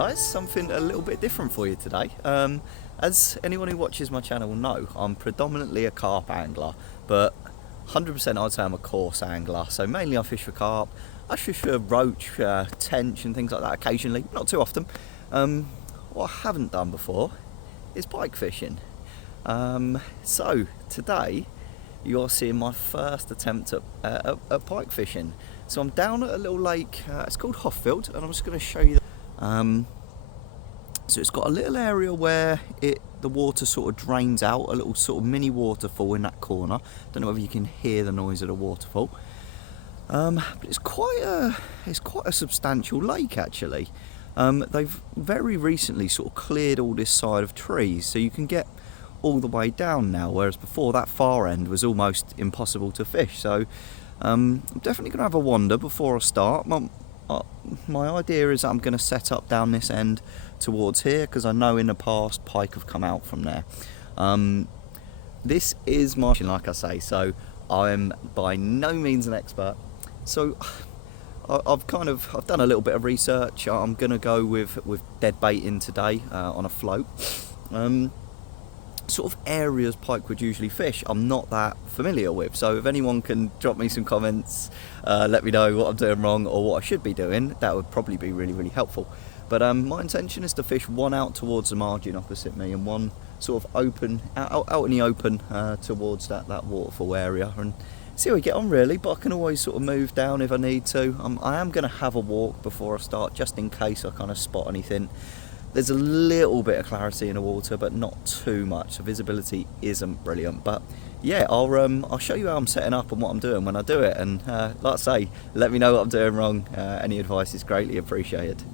guys, something a little bit different for you today. As anyone who watches my channel will know, I'm predominantly a carp angler, but 100% I'd say I'm a coarse angler. So mainly I fish for carp. I fish for roach, tench and things like that occasionally, not too often. What I haven't done before is pike fishing. So today you're seeing my first attempt at pike fishing. So I'm down at a little lake, it's called Hoffield, and I'm just going to show you. So it's got a little area where the water sort of drains out, a little sort of mini waterfall in that corner. Don't know whether you can hear the noise of the waterfall. But it's quite a substantial lake actually. They've very recently sort of cleared all this side of trees, so you can get all the way down now, whereas before that far end was almost impossible to fish. So I'm definitely going to have a wander before I start. My idea is I'm going to set up down this end towards here, because I know in the past pike have come out from there. This is my, like I say, so I'm by no means an expert. So I've done a little bit of research. I'm going to go with dead bait in today on a float. Sort of areas pike would usually fish I'm not that familiar with, so if anyone can drop me some comments, let me know what I'm doing wrong or what I should be doing, that would probably be really helpful. But my intention is to fish one out towards the margin opposite me and one sort of open out in the open towards that waterfall area, and see how we get on really. But I can always sort of move down if I need to. I am going to have a walk before I start, just in case I kind of spot anything. There's a little bit of clarity in the water, but not too much. The visibility isn't brilliant. But yeah, I'll show you how I'm setting up and what I'm doing when I do it. And like I say, let me know what I'm doing wrong. Any advice is greatly appreciated.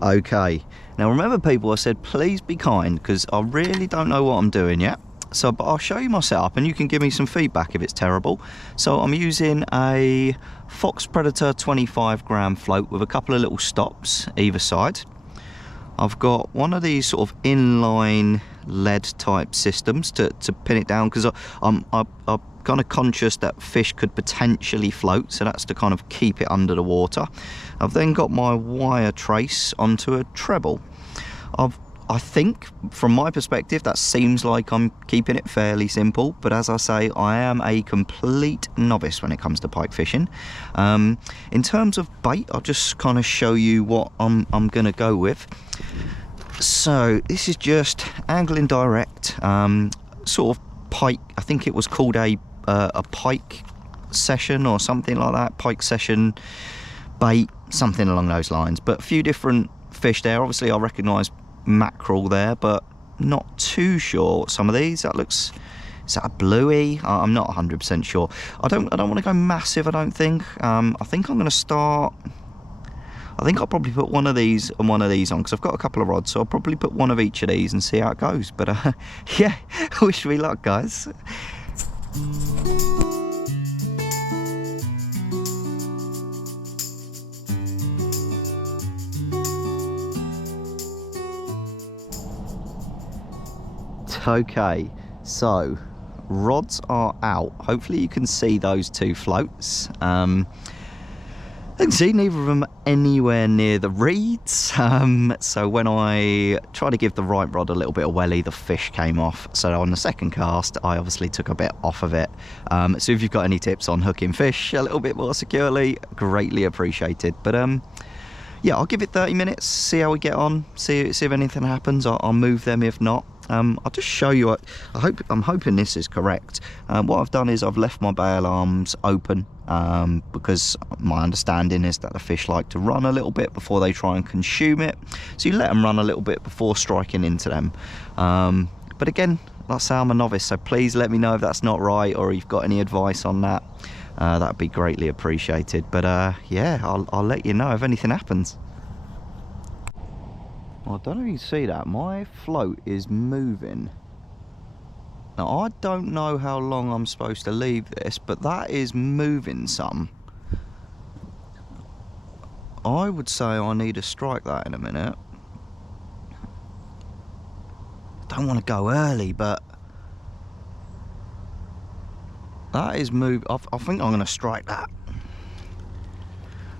Okay, now remember people, I said please be kind, because I really don't know what I'm doing yet. So, but I'll show you my setup and you can give me some feedback if it's terrible. So I'm using a Fox Predator 25 gram float with a couple of little stops either side. I've got one of these sort of inline lead type systems to pin it down, because I'm kind of conscious that fish could potentially float, so that's to kind of keep it under the water. I've then got my wire trace onto a treble. I think, from my perspective, that seems like I'm keeping it fairly simple, but as I say, I am a complete novice when it comes to pike fishing. In terms of bait, I'll just kind of show you what I'm going to go with. So this is just angling direct, sort of pike. I think it was called a pike session or something like that, pike session bait, something along those lines. But a few different fish there. Obviously, I recognise mackerel there, but not too sure what some of these. That looks, is that a bluey? I'm not 100% sure. I don't want to go massive, I don't think. I think I'm going to start, I think I'll probably put one of these and one of these on, because I've got a couple of rods, so I'll probably put one of each of these and see how it goes. But yeah, wish me luck, guys. Okay, so rods are out. Hopefully you can see those two floats. I can see neither of them anywhere near the reeds, so when I tried to give the right rod a little bit of welly, the fish came off. So on the second cast I obviously took a bit off of it. So if you've got any tips on hooking fish a little bit more securely, greatly appreciated. But yeah, I'll give it 30 minutes, see how we get on, see if anything happens. I'll move them if not. I'll just show you. I'm hoping this is correct. What I've done is I've left my bail arms open, because my understanding is that the fish like to run a little bit before they try and consume it. So you let them run a little bit before striking into them. But again, like I say, I'm a novice, so please let me know if that's not right or you've got any advice on that. That'd be greatly appreciated. But yeah, I'll let you know if anything happens. I don't know if you can see that, my float is moving. Now I don't know how long I'm supposed to leave this, but that is moving some. I would say I need to strike that in a minute. Don't want to go early, but that is moving. I think I'm going to strike that.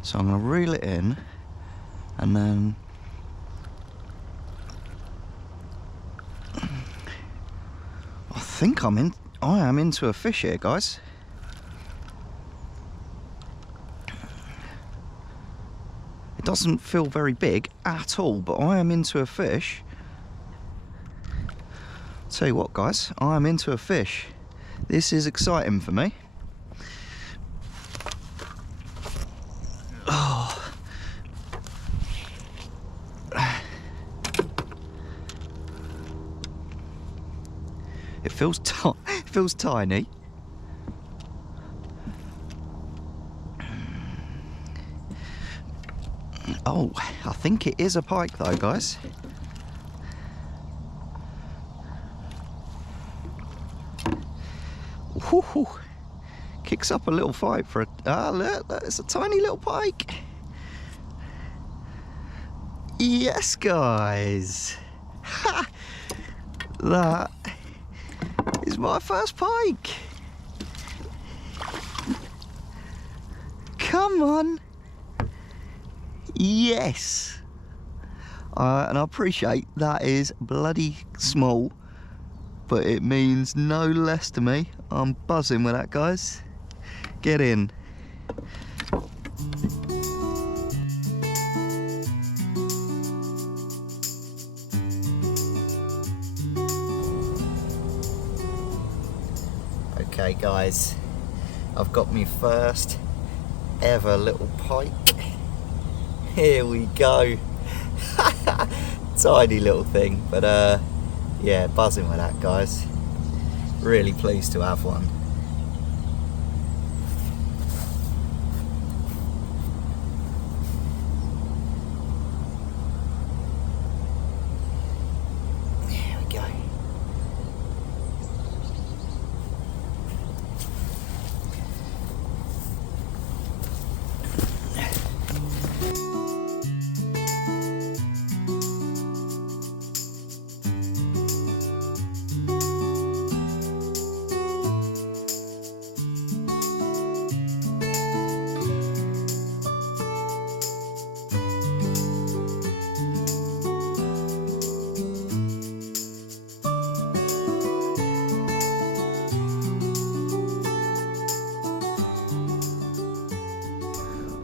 So I'm going to reel it in. And then I think I am into a fish here, guys. It doesn't feel very big at all, but I am into a fish. Tell you what, guys, I am into a fish. This is exciting for me. Oh. It feels tiny. Oh, I think it is a pike though, guys. Woo-hoo. Kicks up a little fight for a... look, it's a tiny little pike. Yes, guys. Ha! That is my first pike. Come on. Yes. And I appreciate that is bloody small, but it means no less to me. I'm buzzing with that, guys. Get in. Okay, guys, I've got me first ever little pike. Here we go. Tiny little thing, but yeah, buzzing with that, guys. Really pleased to have one. Here we go.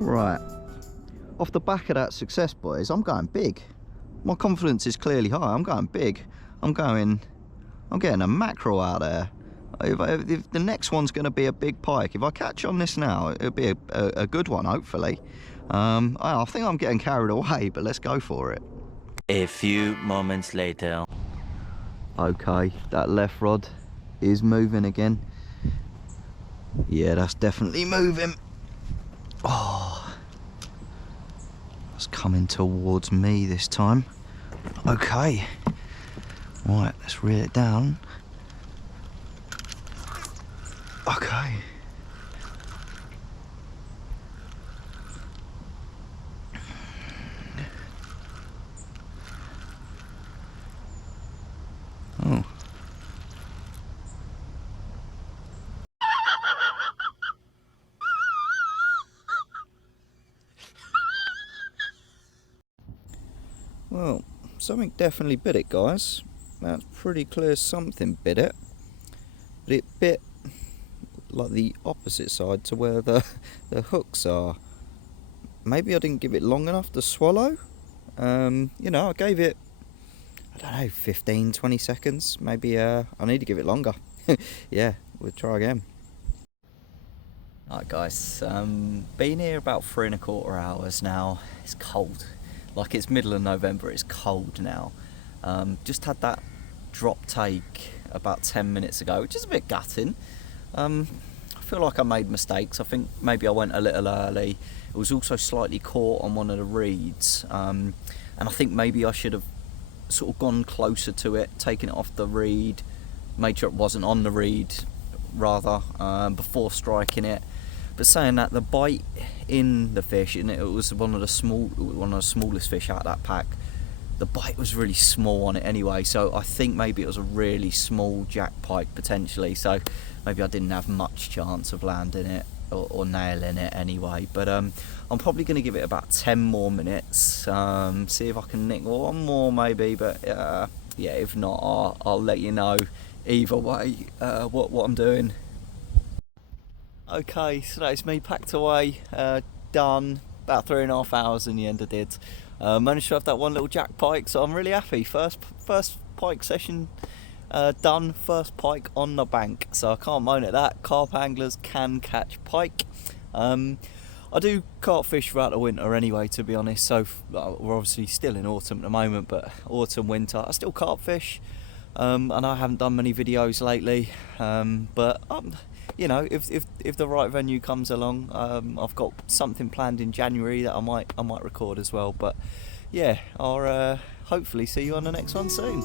Right, off the back of that success, boys, I'm going big. My confidence is clearly high. I'm going big. I'm getting a mackerel out there. If the next one's going to be a big pike, if I catch on this now, it'll be a good one, hopefully. I think I'm getting carried away, but let's go for it. A few moments later. Okay, that left rod is moving again. Yeah, that's definitely moving. Oh, it's coming towards me this time. Okay, right, let's reel it down. Okay. Oh. Well, something definitely bit it, guys. That's pretty clear something bit it. But it bit like the opposite side to where the hooks are. Maybe I didn't give it long enough to swallow. You know, I gave it, I don't know, 15-20 seconds. Maybe I need to give it longer. Yeah, we'll try again. Alright, guys, been here about 3¼ hours now. It's cold. Like, it's middle of November, it's cold now. Just had that drop take about 10 minutes ago, which is a bit gutting. I feel like I made mistakes. I think maybe I went a little early. It was also slightly caught on one of the reeds, and I think maybe I should have sort of gone closer to it, taken it off the reed, made sure it wasn't on the reed rather, before striking it. But saying that, the bite in the fish, and it was one of the smallest fish out of that pack. The bite was really small on it anyway, so I think maybe it was a really small jack pike potentially. So maybe I didn't have much chance of landing it. or nailing it anyway. But I'm probably going to give it about 10 more minutes, see if I can nick one more maybe, but yeah, if not, I'll let you know either way what I'm doing. Okay, so that's me packed away, done. About 3.5 hours in the end I did. Managed to have that one little jack pike, so I'm really happy. First pike session done, first pike on the bank, so I can't moan at that. Carp anglers can catch pike. I do carp fish throughout the winter anyway, to be honest, so we're obviously still in autumn at the moment, but autumn, winter, I still carp fish. And I haven't done many videos lately, but you know, if the right venue comes along, I've got something planned in January that I might record as well. But yeah, I'll hopefully see you on the next one soon.